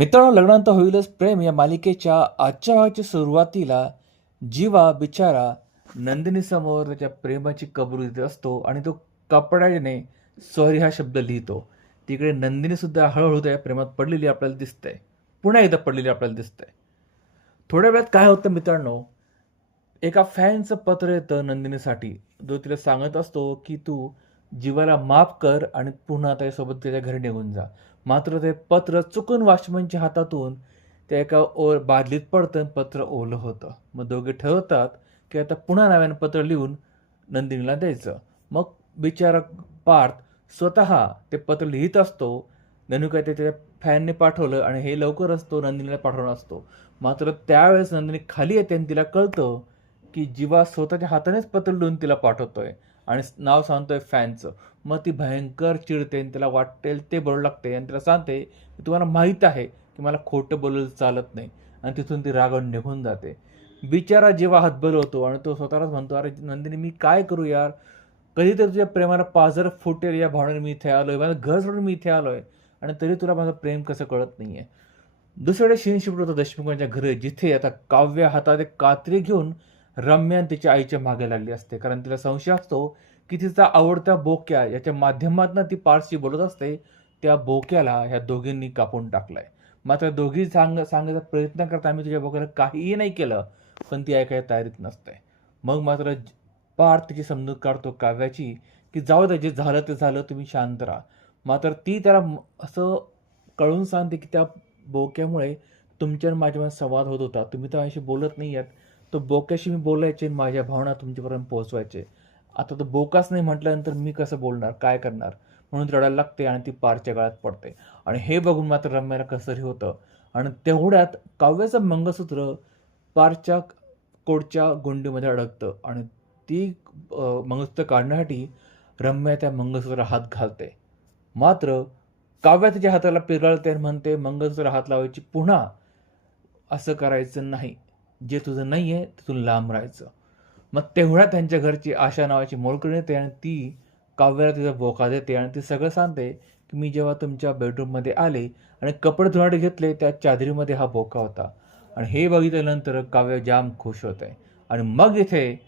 मित्रांनो, लग्नानंतर होईलच प्रेम या मालिकेच्या आजच्या भागाच्या सुरुवातीला जीवा बिचारा नंदिनी समोर त्याच्या प्रेमाची कबुली देत असतो आणि तो कपड्याने सॉरी हा शब्द लिहितो. तिकडे नंदिनी सुद्धा हळूहळू त्या प्रेमात पडलेली आपल्याला दिसते. पुन्हा एकदा पडलेली आपल्याला दिसते. थोड्या वेळात काय होतं मित्रांनो, एका फॅनचं पत्र येतं नंदिनीसाठी, जो तिला सांगत असतो की तू जीवाला माफ कर आणि पुन्हा त्याच्यासोबत त्याच्या घरी निघून जा. मात्र ते पत्र चुकून वॉचमनच्या हातातून त्या एका बादलीत पडतं, पत्र ओलं होतं. मग दोघे ठरवतात की आता पुन्हा नव्यानं पत्र लिहून नंदिनीला द्यायचं. मग बिचारा पार्थ स्वतः ते पत्र लिहित असतो. ननू काय ते त्याच्या फॅनने पाठवलं आणि हे लवकरच तो नंदिनीला पाठवणार असतो. मात्र त्यावेळेस नंदिनी खाली येते आणि तिला कळतं की जीवा स्वतःच्या हातानेच पत्र लिहून तिला पाठवतोय आणि नाव सांगतोय फॅनचं. मग ती भयंकर चिडते आणि तिला वाटेल ते बोलू लागते आणि तिला सांगते की तुम्हाला माहीत आहे की मला खोटं बोललं चालत नाही, आणि तिथून ती रागावून निघून जाते. बिचारा जीवा हातबल होतो आणि तो स्वतःलाच म्हणतो, अरे नंदिनी मी काय करू यार, कधीतरी तुझ्या प्रेमाला पाझर फुटेल या भावनेने मी इथे आलोय, माझं घर सोडून मी इथे आलोय, आणि तरी तुला माझं प्रेम कसं कळत नाहीये. दुसरीकडे सीन शिफ्ट होतं देशमुखांच्या घरी, जिथे आता काव्य हातात एक कात्री घेऊन रम्या तिच्या आईच्या मागे लागली असते. कारण तिला संशय असतो की तिचा आवडता बोक्या याच्या माध्यमातून ती पारशी बोलत असते, त्या बोक्याला ह्या दोघींनी कापून टाकलाय. मात्र दोघी सांगायचा प्रयत्न करता आम्ही तुझ्या बोक्याला काहीही नाही केलं, पण ती ऐकायला तयारीत नसते. मग मात्र पार्थ तिची समजूत काढतो काव्याची की जाऊ दे, जे झालं ते झालं, तुम्ही शांत राहा. मात्र ती त्याला असं कळून सांगते की त्या बोक्यामुळे तुमच्या आणि माझ्यामध्ये संवाद होत होता, तुम्ही तर माझ्याशी बोलत नाही आहात. तो बोक्याशी मी बोलायचे, माझ्या भावना तुमच्यापर्यंत पोहोचवायचे. आता तो बोकाच नाही म्हटल्यानंतर मी कसं बोलणार, काय करणार, म्हणून रडायला लागते आणि ती पारच्या गळ्यात पडते. आणि हे बघून मात्र रम्याला कसंही होतं. आणि तेवढ्यात काव्याचं मंगळसूत्र पारच्या कोटच्या गुंडीमध्ये अडकतं आणि ती मंगळसूत्र काढण्यासाठी रम्या त्या मंगळसूत्राला हात घालते. मात्र काव्या तिच्या हाताला पिरळते आणि म्हणते, मंगळसूत्र हात लावायची पुन्हा असं करायचं नाही, जे तुझं नाही आहे तिथून लांब राहायचं. मग तेवढ्या त्यांच्या घरची आशा नावाची मोलकरीण येते आणि ती काव्याला तिचा बोका देते आणि ती सगळं सांगते की मी जेव्हा तुमच्या बेडरूममध्ये आले आणि कपडे धुवायला घेतले, त्या चादरीमध्ये हा बोका होता. आणि हे बघितल्यानंतर काव्य जाम खुश होते. आणि मग इथे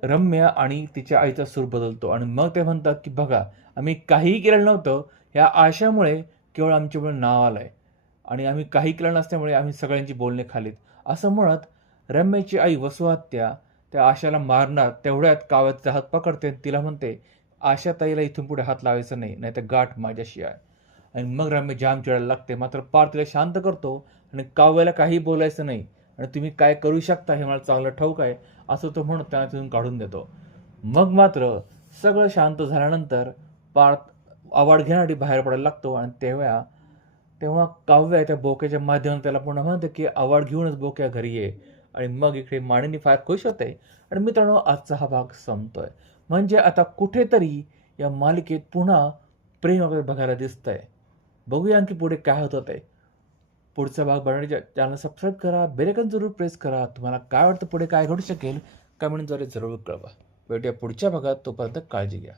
रम्या आणि तिच्या आईचा सूर बदलतो आणि मग ते म्हणतात की बघा, आम्ही काहीही केलं नव्हतं, ह्या आशेमुळे केवळ आमच्यामुळे नाव आलंय आणि आम्ही काही केलं नसल्यामुळे आम्ही सगळ्यांची बोलणे खालीत, असं म्हणत रम्याची आई वसुहत्या त्या आशाला मारणार. तेवढ्यात काव्याचा हात पकडते आणि तिला म्हणते, आशा ताईला इथून पुढे हात लावायचा नाही, नाही तर गाठ माझ्याशी आहे. आणि मग रम्या जाम चिडायला लागते. मात्र पार तिला शांत करतो आणि काव्याला काही बोलायचं नाही आणि तुम्ही काय करू शकता हे मला चांगलं ठाऊक आहे, असं तो म्हणून त्यांना तिथून काढून देतो. मग मात्र सगळं शांत झाल्यानंतर पार्थ आवाड घेण्यासाठी बाहेर पडायला लागतो आणि तेव्हा काव्य त्या बोक्याच्या माध्यमातून त्याला पुन्हा म्हणते की आवाड घेऊनच बोक्या घरी ये. आणि मग इकडे मानिनी फार खुश होते. आणि मित्रांनो, आजचा हा भाग संपतोय. म्हणजे आता कुठेतरी या मालिकेत पुन्हा प्रेम वगैरे बघायला दिसतंय. बघूया आणखी पुढे काय होतं ते. पुढचा भाग बघण्याच्या चॅनल सबस्क्राईब करा, बेल आयकॉन जरूर प्रेस करा. तुम्हाला काय वाटतं पुढे काय घडू शकेल कमेंटद्वारे जरूर कळवा. भेटूया पुढच्या भागात, तोपर्यंत काळजी घ्या.